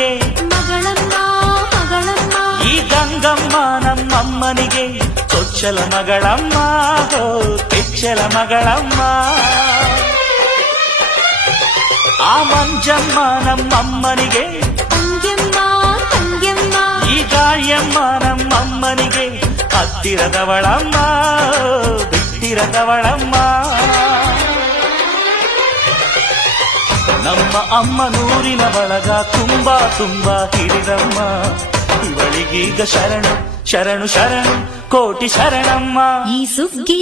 ಅಮ್ಮನಿಗೆ ಮಗಳಮ್ಮ ಮಗಳಮ್ಮ ಈ ಗಂಗಮ್ಮ ನಮ್ಮಮ್ಮನಿಗೆ ಚೊಚ್ಚಲ ಮಗಳಮ್ಮ ಹೋ ಕೆಚ್ಚಲ ಮಗಳಮ್ಮ ಆ ಮಂಜಮ್ಮ ನಮ್ಮಮ್ಮನಿಗೆ ತಂಗ್ಯಮ್ಮ ತಂಗ್ಯಮ್ಮ ಈ ಗಾಳಿಯಮ್ಮ ನಮ್ಮಮ್ಮನಿಗೆ ಹತ್ತಿರದವಳಮ್ಮ ಬಿಟ್ಟಿರದವಳಮ್ಮ ನಮ್ಮ ಅಮ್ಮ ನೂರಿನ ಬಳಗ ತುಂಬಾ ತುಂಬಾ ಹಿರಿದಮ್ಮ ಇವಳಿಗೀಗ ಶರಣು ಶರಣು ಶರಣು ಕೋಟಿ ಶರಣಮ್ಮ ಈ ಸುಗ್ಗಿ